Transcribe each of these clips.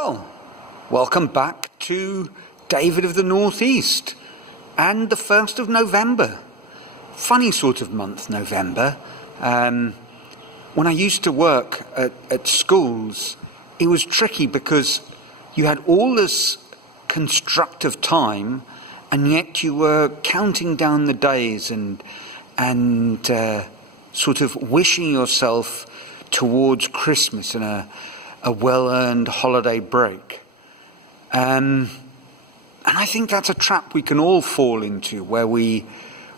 Well, welcome back to David of the Northeast and the 1st of November. Funny sort of month, November. When I used to work at schools, it was tricky because you had all this constructive time and yet you were counting down the days and sort of wishing yourself towards Christmas and a well-earned holiday break. And I think that's a trap we can all fall into, where we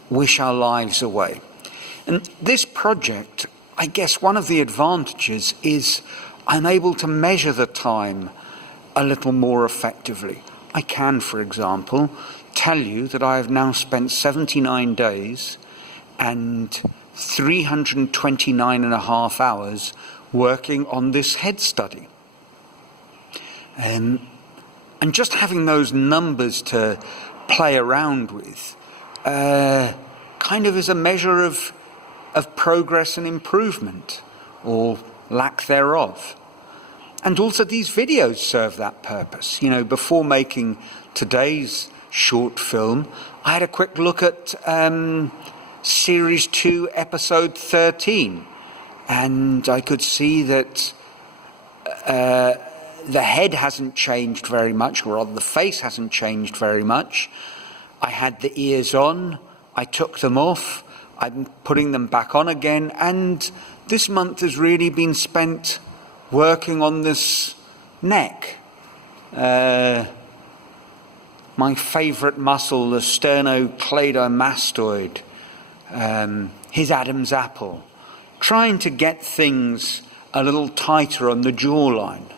wish our lives away. And this project, I guess one of the advantages is I'm able to measure the time a little more effectively. I can, for example, tell you that I have now spent 79 days and 329 and a half hours working on this head study. And just having those numbers to play around with kind of is a measure of progress and improvement, or lack thereof. And also these videos serve that purpose. You know, before making today's short film, I had a quick look at Series 2, Episode 13. And I could see that the head hasn't changed very much, or rather the face hasn't changed very much. I had the ears on, I took them off, I'm putting them back on again, and this month has really been spent working on this neck. My favourite muscle, the sternocleidomastoid, his Adam's apple. Trying to get things a little tighter on the jawline,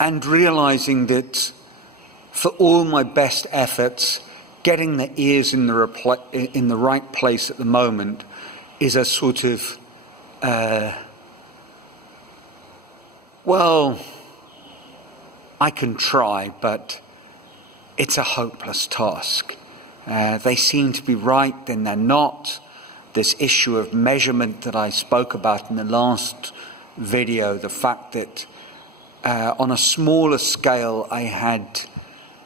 and realizing that for all my best efforts, getting the ears in the right place at the moment is a sort of, well, I can try, but it's a hopeless task. They seem to be right, then they're not. This issue of measurement that I spoke about in the last video, the fact that on a smaller scale I had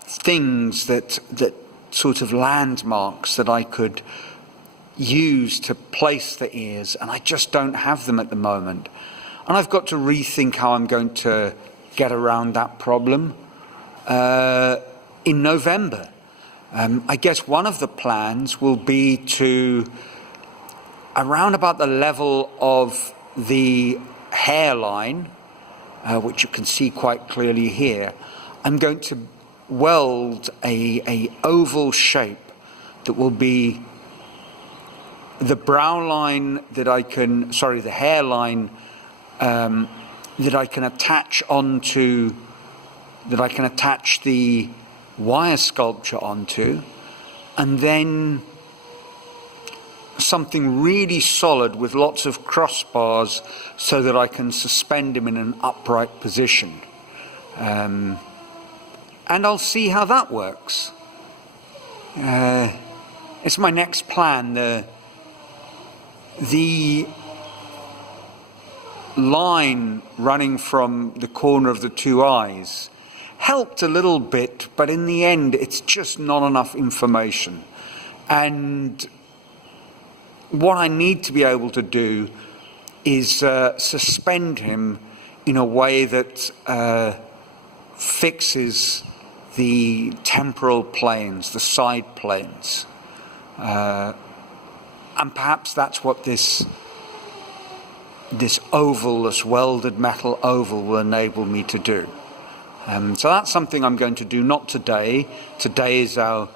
things that sort of landmarks that I could use to place the ears, and I just don't have them at the moment. And I've got to rethink how I'm going to get around that problem in November. I guess one of the plans will be to, around about the level of the hairline, which you can see quite clearly here, I'm going to weld a oval shape that will be the brow line that the hairline that I can attach onto, that I can attach the wire sculpture onto, and then something really solid with lots of crossbars so that I can suspend him in an upright position. And I'll see how that works. It's my next plan. The line running from the corner of the two eyes helped a little bit, but in the end it's just not enough information. And what I need to be able to do is suspend him in a way that fixes the temporal planes, the side planes. And perhaps that's what this oval, this welded metal oval, will enable me to do. So that's something I'm going to do, not today. Today is our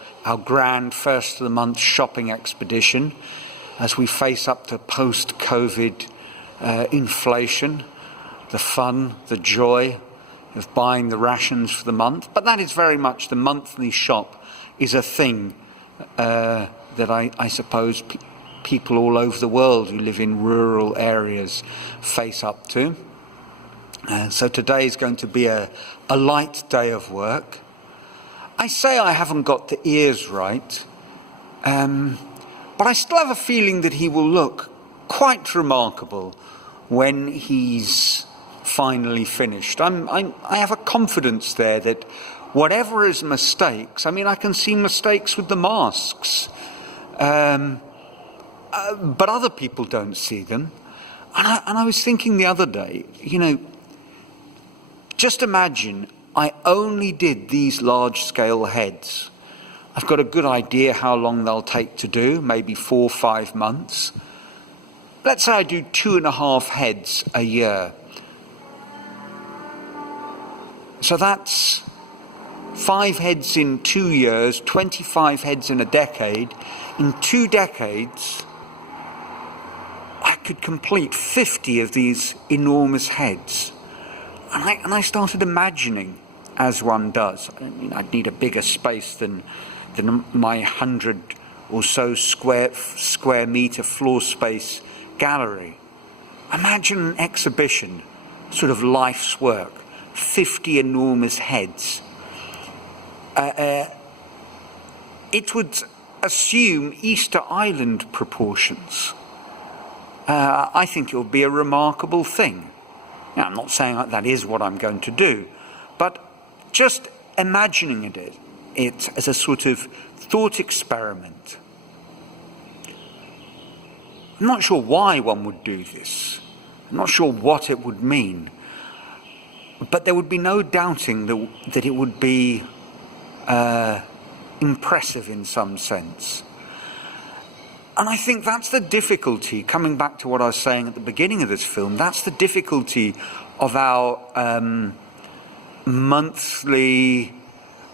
grand first of the month shopping expedition, as we face up to post-COVID inflation, the fun, the joy of buying the rations for the month. But that is very much, the monthly shop is a thing that I suppose people all over the world who live in rural areas face up to. So today is going to be a light day of work. I say I haven't got the ears right, but I still have a feeling that he will look quite remarkable when he's finally finished. I have a confidence there that whatever is mistakes, I mean, I can see mistakes with the masks, but other people don't see them. And I was thinking the other day, just imagine I only did these large-scale heads. I've got a good idea how long they'll take to do, maybe 4 or 5 months. Let's say I do 2.5 heads a year. So that's 5 heads in 2 years, 25 heads in a decade. In 2 decades, I could complete 50 of these enormous heads. And I started imagining, as one does. I mean, I'd need a bigger space than my 100 or so square meter floor space gallery. Imagine an exhibition, sort of life's work, 50 enormous heads. It would assume Easter Island proportions. I think it would be a remarkable thing. Now, I'm not saying that is what I'm going to do, but just imagining it as a sort of thought experiment. I'm not sure why one would do this. I'm not sure what it would mean. But there would be no doubting that it would be impressive in some sense. And I think that's the difficulty, coming back to what I was saying at the beginning of this film, that's the difficulty of our monthly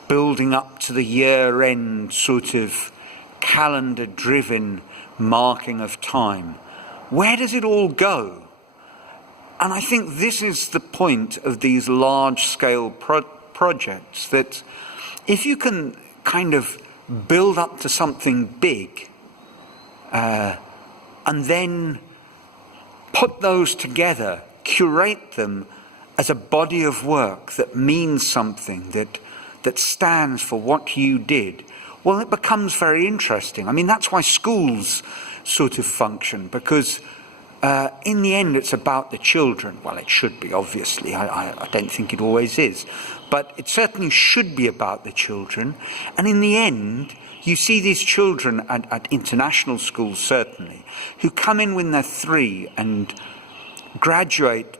building up to the year-end sort of calendar-driven marking of time. Where does it all go? And I think this is the point of these large-scale projects, that if you can kind of build up to something big, and then put those together, curate them as a body of work that means something, that stands for what you did, well, it becomes very interesting. I mean, that's why schools sort of function, because in the end it's about the children. Well, it should be, obviously. I don't think it always is. But it certainly should be about the children. And in the end, you see these children at international schools, certainly, who come in when they're 3 and graduate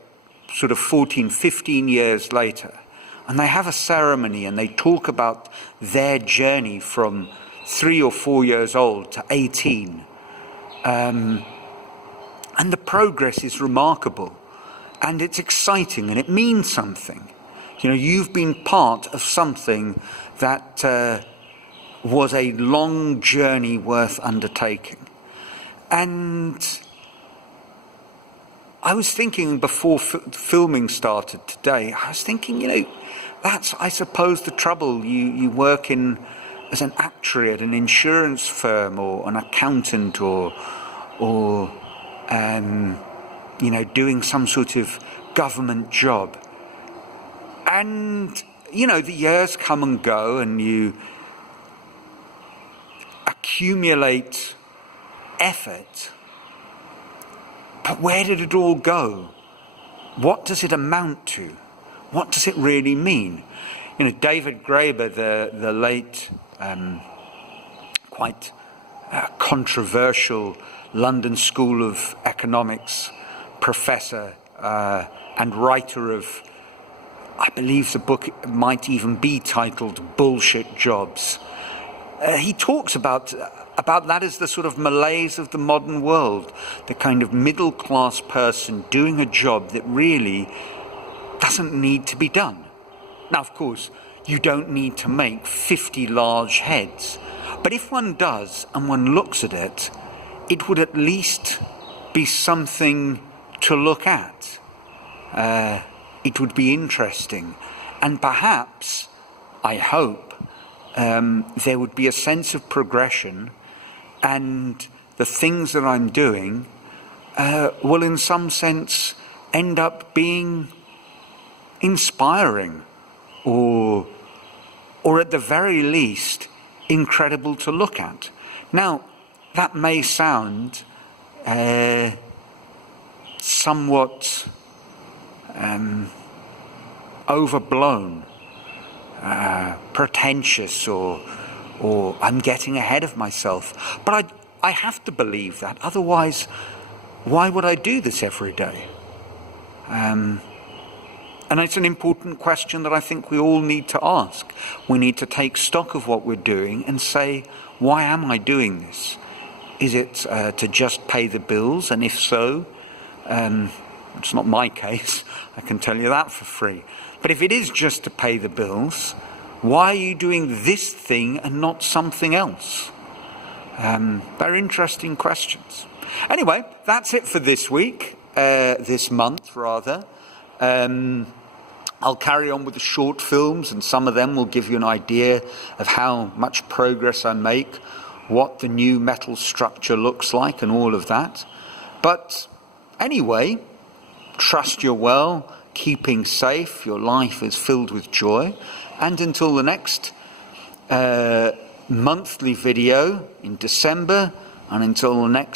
sort of 14, 15 years later. And they have a ceremony and they talk about their journey from 3 or 4 years old to 18. And the progress is remarkable. And it's exciting and it means something. You've been part of something that was a long journey worth undertaking. And I was thinking before filming started today, I was thinking, that's, I suppose, the trouble. You work as an actuary at an insurance firm or an accountant or doing some sort of government job. And, the years come and go and you accumulate effort. But where did it all go? What does it amount to? What does it really mean? David Graeber, the late, quite controversial London School of Economics professor and writer of, I believe the book might even be titled Bullshit Jobs. He talks about that as the sort of malaise of the modern world, the kind of middle-class person doing a job that really doesn't need to be done. Now, of course, you don't need to make 50 large heads, but if one does and one looks at it, it would at least be something to look at. It would be interesting, and perhaps, I hope, there would be a sense of progression, and the things that I'm doing will in some sense end up being inspiring or at the very least incredible to look at. Now, that may sound somewhat overblown, pretentious, or I'm getting ahead of myself. But I have to believe that. Otherwise, why would I do this every day? And it's an important question that I think we all need to ask. We need to take stock of what we're doing and say, why am I doing this? Is it to just pay the bills? And if so, it's not my case, I can tell you that for free. But if it is just to pay the bills, why are you doing this thing and not something else? Very interesting questions. Anyway, that's it for this week, this month rather. I'll carry on with the short films, and some of them will give you an idea of how much progress I make, what the new metal structure looks like and all of that. But anyway, trust you're well, keeping safe, your life is filled with joy, and until the next monthly video in December, and until the next